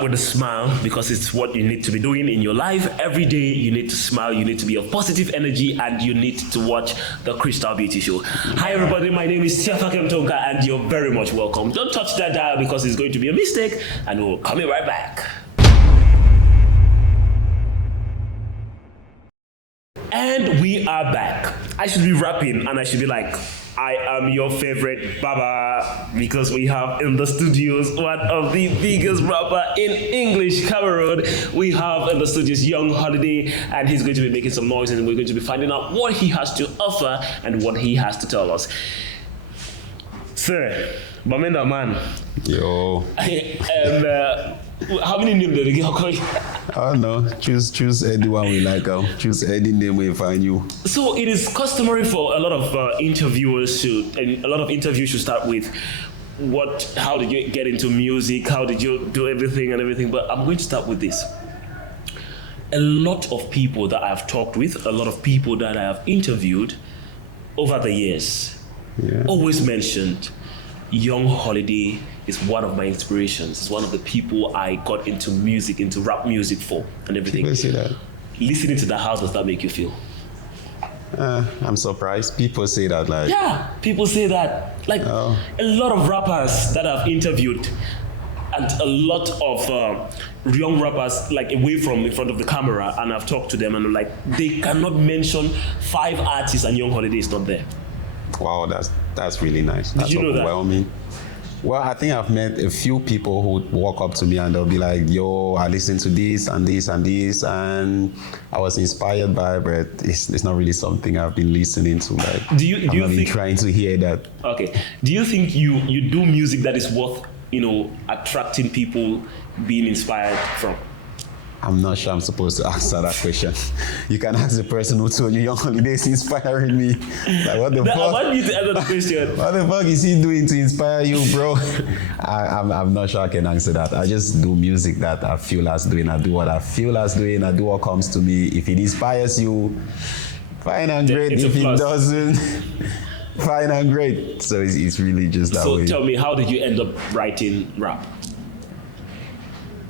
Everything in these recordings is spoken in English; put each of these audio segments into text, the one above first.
start with a smile because it's what you need to be doing in your life. Every day you need to smile, you need to be of positive energy, and you need to watch the Crystal Beauty Show. Hi everybody, my name is Tiafakem Tonka and you're very much welcome. Don't touch that dial because it's going to be a mistake, and we'll come right back. And we are back. I should be rapping and I should be like, I am your favorite Baba, because we have in the studios one of the biggest rapper in English Cameroon. We have in the studios Young Holiday, and he's going to be making some noise, and we're going to be finding out what he has to offer and what he has to tell us. Sir, Bamenda man. Yo. How many names did you call you? I don't know. Choose anyone we like. Choose any name we find you. So it is customary for a lot of interviewers and a lot of interviews should start with how did you get into music? How did you do everything and everything? But I'm going to start with this. A lot of people that I've talked with, a lot of people that I have interviewed over the years, always mentioned Young Holiday is one of my inspirations. It's one of the people I got into music, into rap music for and everything. People say that. Listening to that, how does that make you feel? I'm surprised. People say that people say that. A lot of rappers that I've interviewed and a lot of young rappers away from in front of the camera, and I've talked to them and they cannot mention 5 artists and Young Holiday is not there. Wow, that's really nice. That's overwhelming. Well, I think I've met a few people who walk up to me and they'll be like, yo, I listened to this and this and this, and I was inspired by it, but it's not really something I've been listening to. Do you think trying to hear that? Okay. Do you think you do music that is worth, attracting people being inspired from? I'm not sure I'm supposed to answer that question. You can ask the person who told you Young Holiday is inspiring me. What the fuck? I want you to answer the question. What the fuck is he doing to inspire you, bro? I'm not sure I can answer that. I just do music that I feel as doing. I do what I feel as doing. I do what comes to me. If it inspires you, fine and great. If it doesn't, fine and great. So it's really just that way. So tell me, how did you end up writing rap?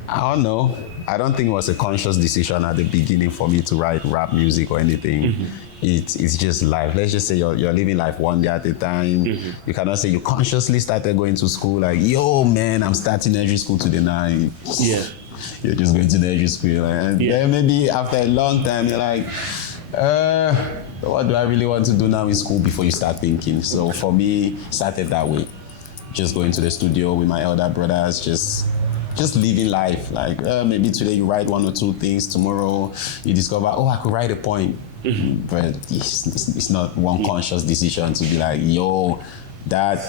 I don't know. I don't think it was a conscious decision at the beginning for me to write rap music or anything. Mm-hmm. It's just life. Let's just say you're living life one day at a time. Mm-hmm. You cannot say you consciously started going to school yo, man, I'm starting nursery school today now. Yeah. You're just going to nursery school. And then maybe after a long time, you're like, what do I really want to do now in school before you start thinking? So for me, it started that way. Just going to the studio with my elder brothers, just living life. Maybe today you write 1 or 2 things, tomorrow you discover, I could write a poem. Mm-hmm. But it's not one conscious decision to be like, yo, Dad,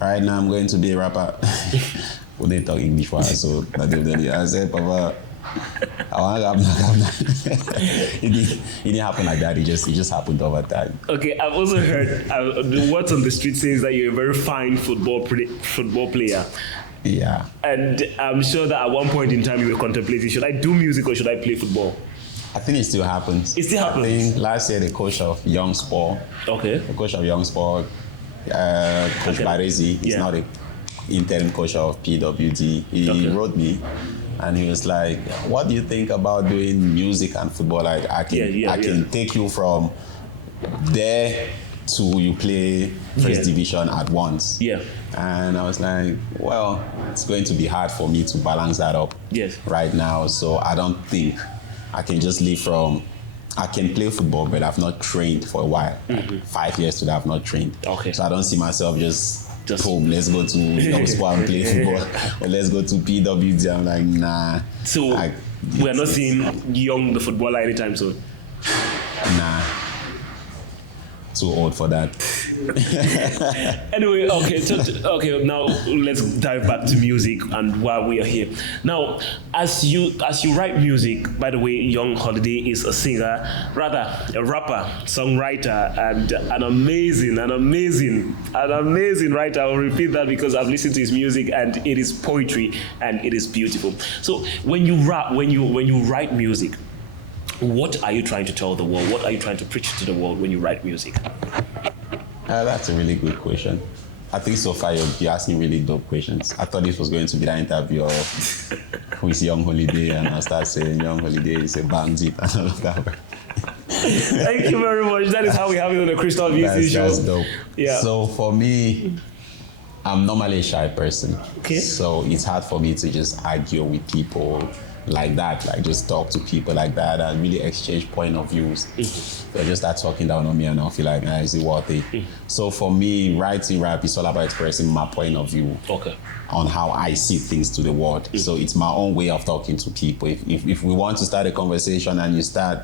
right now I'm going to be a rapper. We didn't talk English for us, so I said, Papa, it didn't happen like that. It just happened over time. Okay, I've also heard the words on the street says that you're a very fine football player. Yeah. And I'm sure that at one point in time you were contemplating, should I do music or should I play football? I think it still happens. It still happens? I think last year the coach of Young Sport, Coach Baresi, is now the interim coach of PWD. He wrote me and he was like, what do you think about doing music and football? I can take you from there to you play first division at once. Yeah. And I was like, well, it's going to be hard for me to balance that up right now. So I don't think I can just live from, I can play football, but I've not trained for a while. Mm-hmm. 5 years today, I've not trained. Okay. So I don't see myself just boom, let's go to Young Sport and play football, or let's go to PWD. I'm like, nah. So we're not seeing Young the footballer anytime soon? Nah. Too old for that. Anyway, okay. Now let's dive back to music and why we are here. Now, as you write music, by the way, Young Holiday is a singer, rather a rapper, songwriter, and an amazing writer. I will repeat that because I've listened to his music and it is poetry and it is beautiful. So when you rap, when you write music, what are you trying to tell the world? What are you trying to preach to the world when you write music? That's a really good question. I think so far you're asking really dope questions. I thought this was going to be that interview of who is Young Holiday, and I'll start saying Young Holiday is a bandit and all of that. Thank you very much. That is how we have it on the Crystal VC show. That's dope. Yeah. So for me, I'm normally a shy person. Okay. So it's hard for me to just argue with people like that, like just talk to people like that and really exchange point of views. They'll just start talking down on me and I'll feel like, is it worth it? So for me, writing rap is all about expressing my point of view on how I see things to the world. So it's my own way of talking to people. If we want to start a conversation and you start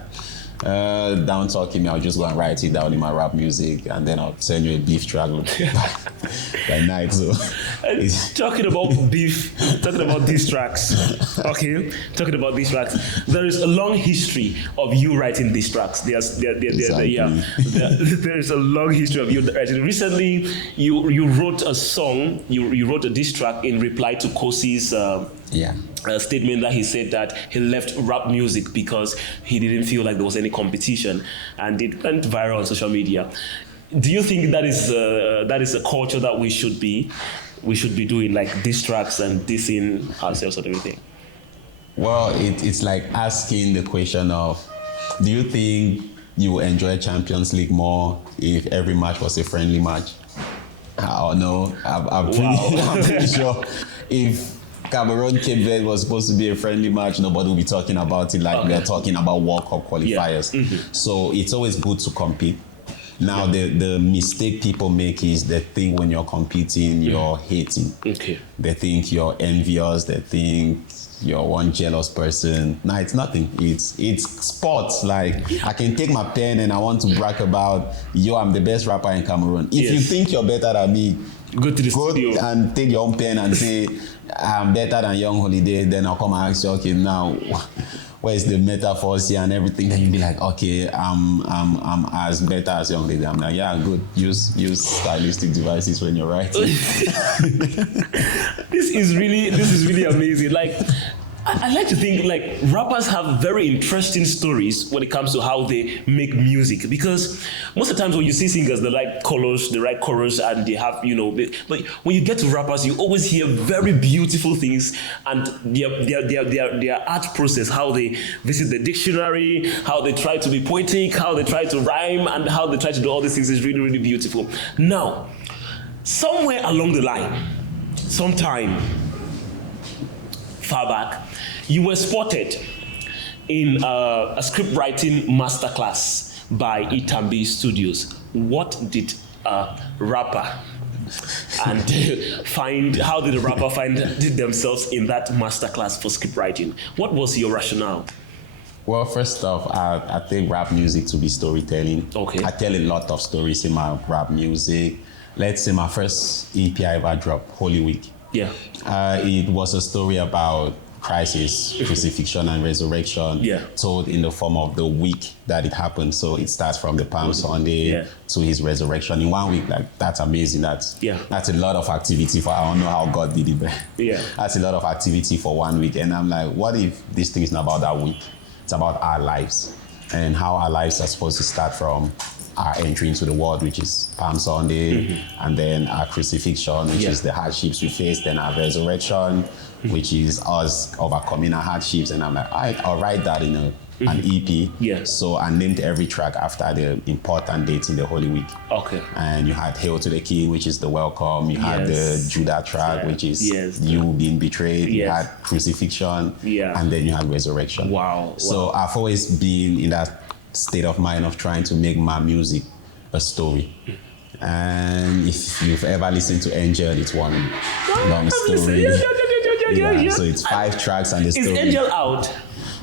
down talking me, I'll just go and write it down in my rap music and then I'll send you a beef track by night. So talking about these tracks, okay? Talking about these tracks, there is a long history of you writing these tracks. There is a long history of you writing. Recently, you wrote a song. You wrote a diss track in reply to Kosi's statement that he said that he left rap music because he didn't feel like there was any competition, and it went viral on social media. Do you think that is a culture that we should be doing, like diss tracks and dissing ourselves and everything? Well, it's like asking the question of, do you think you will enjoy Champions League more if every match was a friendly match? I don't know. I'm pretty sure if Cameroon Cape Verde was supposed to be a friendly match, nobody will be talking about it like we're talking about World Cup qualifiers. So it's always good to compete. Now the mistake people make is they think when you're competing you're hating. They think you're envious, they think you're one jealous person. No, it's nothing. It's sports. Like, I can take my pen and I want to brag about, I'm the best rapper in Cameroon. If you think you're better than me, go to the studio and take your own pen and say, I'm better than Young Holiday. Then I'll come and ask you, okay, now where's the metaphors here and everything? Then you'll be like, okay, I'm as better as Young Holiday. I'm like, yeah, good. Use stylistic devices when you're writing. This is really amazing. Like, I like to think like rappers have very interesting stories when it comes to how they make music, because most of the times when you see singers, they write chorus and they have, but when you get to rappers, you always hear very beautiful things, and their art process, how they visit the dictionary, how they try to be poetic, how they try to rhyme, and how they try to do all these things is really, really beautiful. Now, somewhere along the line, sometime far back, you were spotted in a script writing masterclass by Itambi Studios. What did a rapper how did a rapper find themselves in that masterclass for script writing? What was your rationale? Well, first off, I take rap music to be storytelling. I tell a lot of stories in my rap music. Let's say my first EP I ever dropped, Holy Week. It was a story about crisis, crucifixion, and resurrection, told in the form of the week that it happened. So it starts from the Palm Sunday to his resurrection in 1 week. Like, that's amazing. That's a lot of activity for, I don't know how God did it, but that's a lot of activity for 1 week. And I'm like, what if this thing is not about that week? It's about our lives and how our lives are supposed to start from our entry into the world, which is Palm Sunday, and then our crucifixion, which is the hardships we face, then our resurrection, which is us overcoming our hardships. And I'm like, I'll write that in an EP. So I named every track after the important dates in the Holy Week. And you had Hail to the King, which is the welcome. You had the Judah track, which is you being betrayed. You had crucifixion, and then you had resurrection. So I've always been in that state of mind of trying to make my music a story. And if you've ever listened to Angel, it's one long story. So it's 5 tracks and the story. Is Angel out?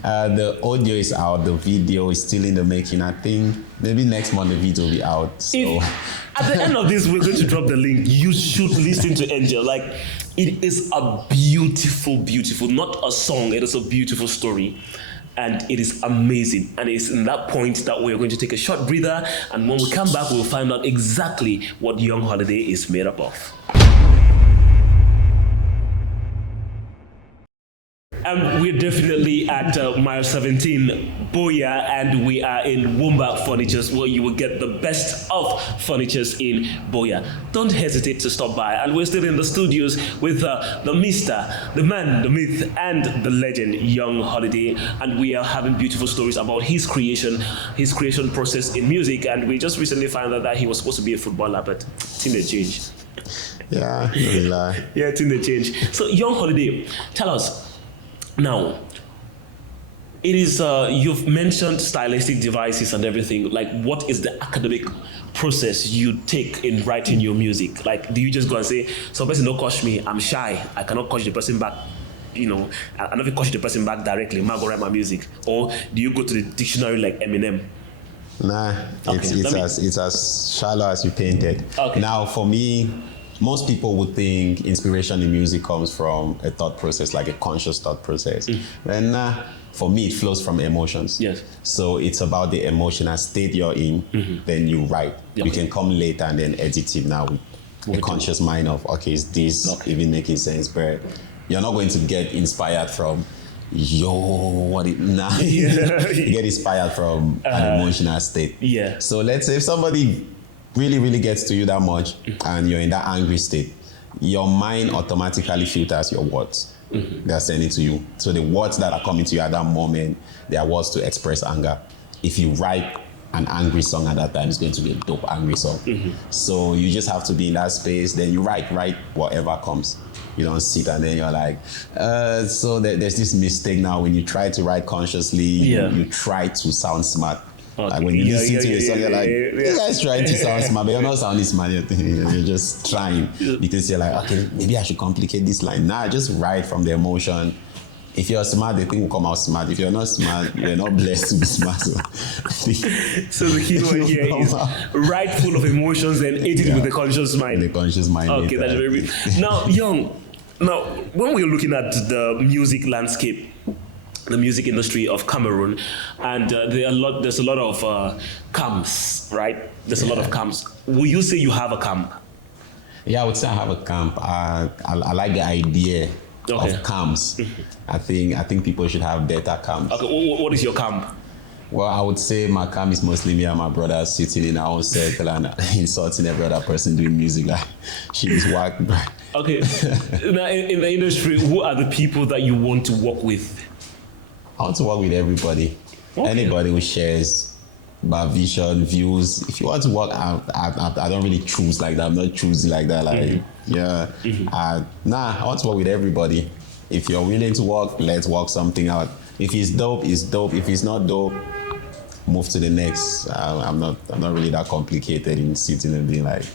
The audio is out. The video is still in the making. I think maybe next month the video will be out. So at the end of this, we're going to drop the link. You should listen to Angel. Like, it is a beautiful, not a song. It is a beautiful story. And it is amazing. And it's in that point that we're going to take a short breather. And when we come back, we'll find out exactly what Young Holiday is made up of. And we're definitely at mile 17, Boya, and we are in Woomba Furnitures, where you will get the best of furnitures in Boya. Don't hesitate to stop by. And we're still in the studios with the Mister, the man, the myth, and the legend, Young Holiday. And we are having beautiful stories about his creation process in music. And we just recently found out that he was supposed to be a footballer, but things change. Yeah, really lie. Yeah, things change. So, Young Holiday, tell us. Now, it is, you've mentioned stylistic devices and everything. Like, what is the academic process you take in writing your music? Like, do you just go and say, some person don't coach me, I'm shy, I cannot coach the person back, I never coach the person back directly, I'm go write my music? Or do you go to the dictionary like Eminem? Nah, it's as shallow as you painted. Okay. Now, for me, most people would think inspiration in music comes from a thought process, like a conscious thought process. And for me, it flows from emotions. Yes. So it's about the emotional state you're in, then you write. Okay. You can come later and then edit it now with a conscious mind of, okay, is this even making sense? But you're not going to get inspired from, you get inspired from an emotional state. Yeah. So let's say if somebody really, really gets to you that much and you're in that angry state, your mind automatically filters your words. They're sending to you. So the words that are coming to you at that moment, they are words to express anger. If you write an angry song at that time, it's going to be a dope angry song. So you just have to be in that space, then you write whatever comes. You don't sit and then you're like, so there's this mistake now when you try to write consciously, you try to sound smart. Okay. Like when you listen to the song, you're like, this guy's trying to sound smart, but you're not sounding smart. You're just trying because you're like, okay, maybe I should complicate this line. Nah, just write from the emotion. If you're smart, the thing will come out smart. If you're not smart, you're not blessed to be smart. So the key word here is write full of emotions and edit with the conscious mind. The conscious mind. Okay, that's very good. Now, Young, when we're looking at the music landscape, the music industry of Cameroon, and there's a lot of camps, right? There's a lot of camps. Will you say you have a camp? Yeah, I would say I have a camp. I like the idea of camps. I think people should have better camps. Okay, what is your camp? Well, I would say my camp is mostly me and my brother sitting in our own circle and insulting every other person doing music like she's whack. Okay, now in the industry, who are the people that you want to work with? I want to work with everybody. Okay. Anybody who shares my vision, views. If you want to work, I don't really choose like that. I'm not choosy like that. Like, I want to work with everybody. If you're willing to work, let's work something out. If it's dope, it's dope. If it's not dope, move to the next. I'm not really that complicated in sitting and being like,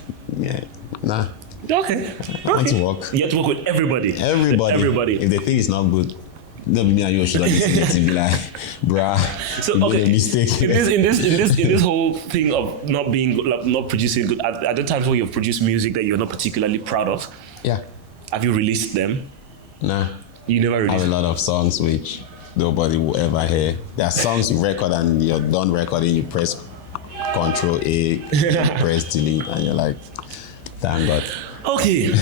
Okay. I want to work. You have to work with everybody. Everybody. If the thing is not good, no, me and you should not listen to be like, bruh, so, you made a mistake. In this whole thing of not being good, like not producing good, are there times where you've produced music that you're not particularly proud of? Yeah. Have you released them? Nah. You never released? I have a lot of songs which nobody will ever hear. There are songs you record and you're done recording, you press Control A, press delete, and you're like, thank God. Okay.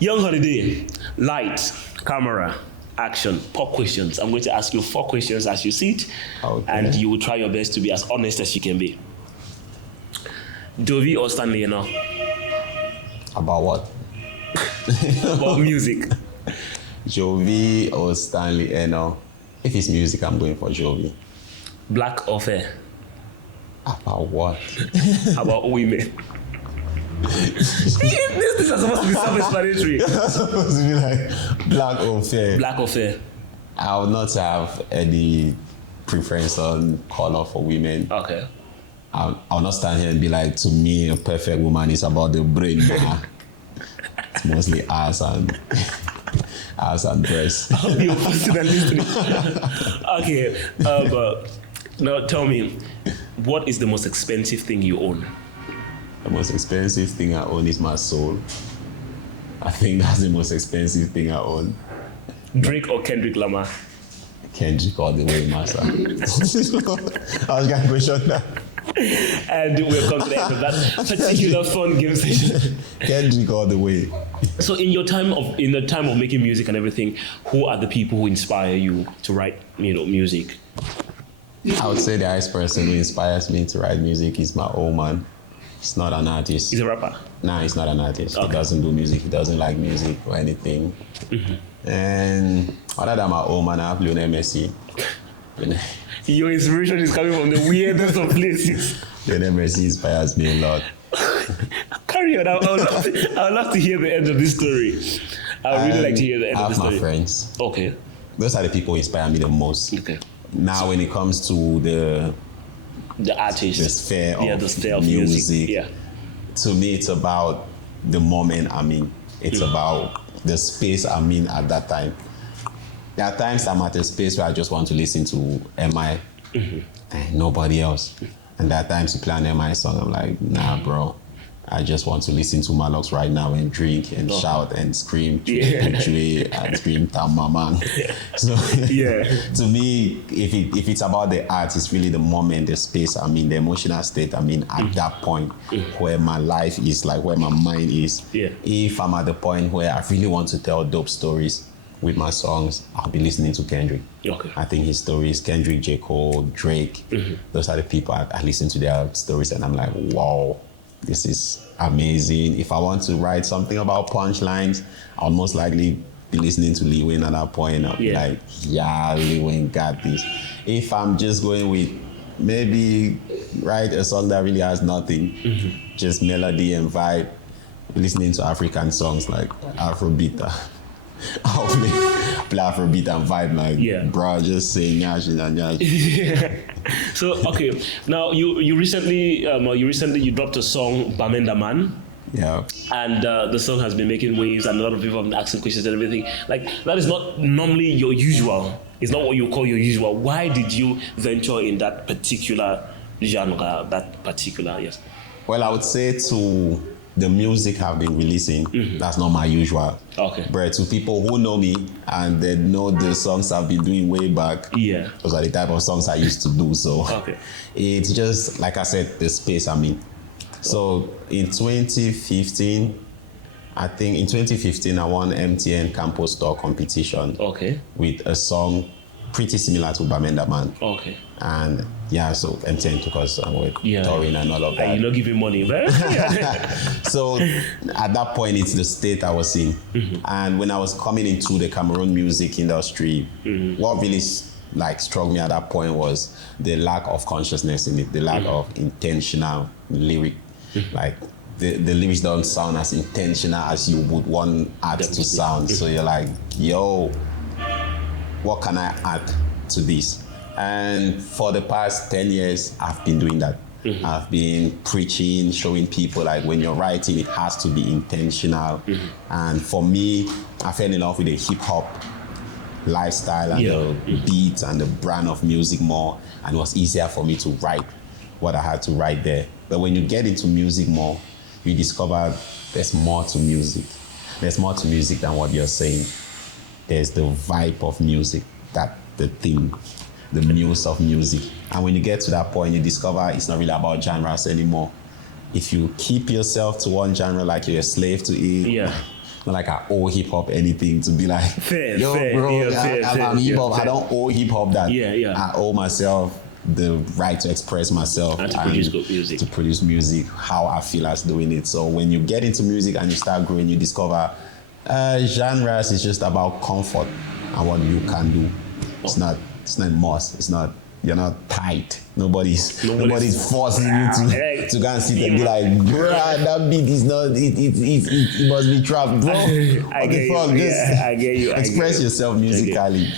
Young Holiday, light, camera, action, 4 questions. I'm going to ask you 4 questions as you sit, and you will try your best to be as honest as you can be. Jovi or Stanley Eno? About what? About music. Jovi or Stanley Eno? If it's music, I'm going for Jovi. Black or fair? About what? About women. This is supposed to be self-explanatory. It's supposed to be like black or fair. Black or fair? I would not have any preference on color for women. Okay. I'll not stand here and be like, to me, a perfect woman is about the brain. It's mostly ass and breast. I hope you're listening. Okay. Now tell me, what is the most expensive thing you own? The most expensive thing I own is my soul. I think that's the most expensive thing I own. Drake or Kendrick Lamar? Kendrick all the way, master. I was going to question that. And we'll come to the end of that particular fun game session. Kendrick all the way. So in the time of making music and everything, who are the people who inspire you to write, music? I would say the highest person who inspires me to write music is my old man. He's not an artist. He's a rapper? Nah, he's not an artist. Okay. He doesn't do music. He doesn't like music or anything. Mm-hmm. And other than my old man, I have Lionel Messi. Your inspiration is coming from the weirdest of places. Lionel Messi inspires me a lot. Carry on. I would love to hear the end of this story. I would really like to hear the end of the story. I have my friends. Okay. Those are the people who inspire me the most. Okay. Now, when it comes to the artist, the sphere of music. Yeah. To me, it's about the moment I'm in. It's about the space I'm in at that time. There are times I'm at a space where I just want to listen to MI and nobody else. And there are times you play an MI song, I'm like, nah, bro. I just want to listen to Malox right now and drink and shout and scream and scream Tamaman. So to me, if it's about the art, it's really the moment, the space I'm in, the emotional state I'm in at that point where my life is, like where my mind is. Yeah. If I'm at the point where I really want to tell dope stories with my songs, I'll be listening to Kendrick. Okay. I think his stories, Kendrick, J. Cole, Drake, those are the people I listen to their stories and I'm like, wow. This is amazing. If I want to write something about punchlines, I'll most likely be listening to Lil Wayne at that point. I'll be like, yeah, Lil Wayne got this. If I'm just going with maybe write a song that really has nothing, just melody and vibe, listening to African songs like Afrobeat. I'll play Afrobeat and vibe like, bro, just say nyash and nyash. So okay, now you recently you dropped a song Bamenda Man. Yeah. And the song has been making waves, and a lot of people have been asking questions and everything. Like that is not normally your usual. It's not what you call your usual. Why did you venture in that particular genre? Yes. Well, I would say to the music I've been releasing, that's not my usual. Okay. But to people who know me and they know the songs I've been doing way back, those are the type of songs I used to do. So it's just, like I said, the space I'm in. So in 2015, I won MTN Campus Store competition with a song pretty similar to Bamenda Man. Okay. And so MTN took us with touring and all of that. You're not giving money, man. So at that point, it's the state I was in. And when I was coming into the Cameroon music industry, what really struck me at that point was the lack of consciousness in it, the lack of intentional lyric. Like the lyrics don't sound as intentional as you would want art to sound. So you're like, yo, what can I add to this? And for the past 10 years, I've been doing that. I've been preaching, showing people like when you're writing, it has to be intentional. And for me, I fell in love with the hip hop lifestyle and the beat and the brand of music more. And it was easier for me to write what I had to write there. But when you get into music more, you discover there's more to music. There's more to music than what you're saying. There's the vibe of music, that the thing, the muse of music. And when you get to that point, you discover it's not really about genres anymore. If you keep yourself to one genre like you're a slave to it, not like I owe hip hop anything to be like, I'm hip hop. I don't owe hip hop that. I owe myself the right to express myself and to produce good music. To produce music how I feel as doing it. So when you get into music and you start growing, you discover genres is just about comfort and what you can do. It's not must. It's not, you're not tight. Nobody's forcing you to go and sit and be like, bruh, that beat is not, it must be trapped, bro. I get you. Express yourself musically.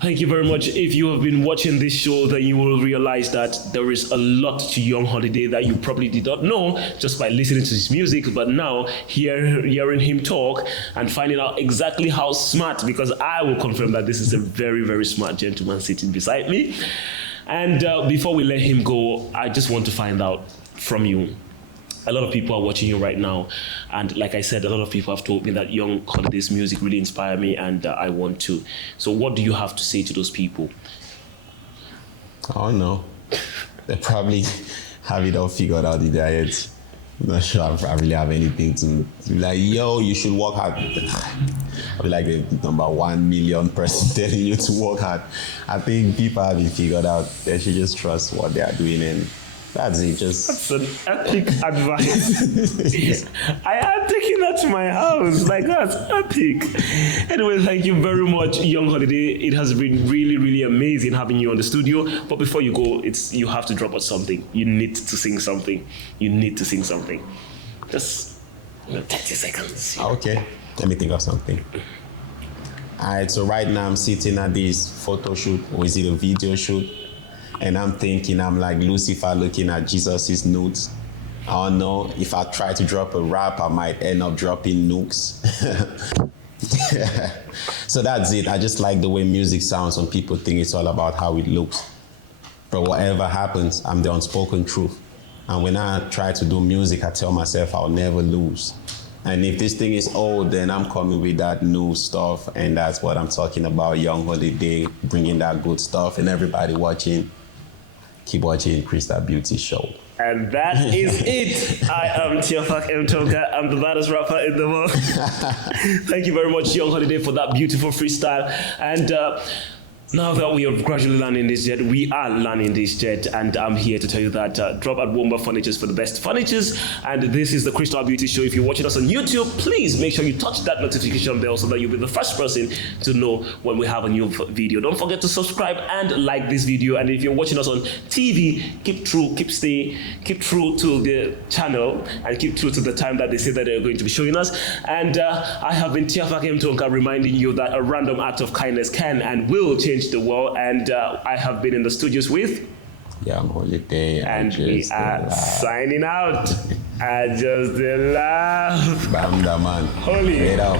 Thank you very much. If you have been watching this show, then you will realize that there is a lot to Young Holiday that you probably did not know just by listening to his music. But now, hearing him talk and finding out exactly how smart, because I will confirm that this is a very, very smart gentleman sitting beside me. And before we let him go, I just want to find out from you. A lot of people are watching you right now. And like I said, a lot of people have told me that Young Holiday's music really inspired me and I want to. So what do you have to say to those people? I don't know. They're probably have it all figured out in their heads. I'm not sure I really have anything to be like, yo, you should work hard. I'll be like the number 1 million person telling you to work hard. I think people have it figured out. They should just trust what they are doing, and that's it. That's an epic advice. I am taking that to my house. Like, that's epic. Anyway, thank you very much, Young Holiday. It has been really, really amazing having you on the studio. But before you go, you have to drop us something. You need to sing something. Just 30 seconds. Okay. Let me think of something. All right. So right now I'm sitting at this photo shoot, or is it a video shoot? And I'm thinking, I'm like Lucifer looking at Jesus' notes. I don't know, if I try to drop a rap, I might end up dropping nukes. So that's it. I just like the way music sounds when people think it's all about how it looks. But whatever happens, I'm the unspoken truth. And when I try to do music, I tell myself I'll never lose. And if this thing is old, then I'm coming with that new stuff. And that's what I'm talking about, Young Holiday, bringing that good stuff, and everybody watching. Keep watching Crystal Beauty Show. And that is it. I am Tiafak M. Tonka. I'm the baddest rapper in the world. Thank you very much, Young Holiday, for that beautiful freestyle. And now that we are gradually landing this jet, and I'm here to tell you that drop at Womba Furnitures for the best furnitures. And this is the Crystal Beauty Show. If you're watching us on YouTube, please make sure you touch that notification bell so that you'll be the first person to know when we have a new video. Don't forget to subscribe and like this video. And if you're watching us on TV, keep true to the channel, and keep true to the time that they say that they're going to be showing us. And I have been Tiafak M. Tonka, reminding you that a random act of kindness can and will change the world. And I have been in the studios with Young Holiday, and we are signing out. I just love Bam the man. Holy. Get out.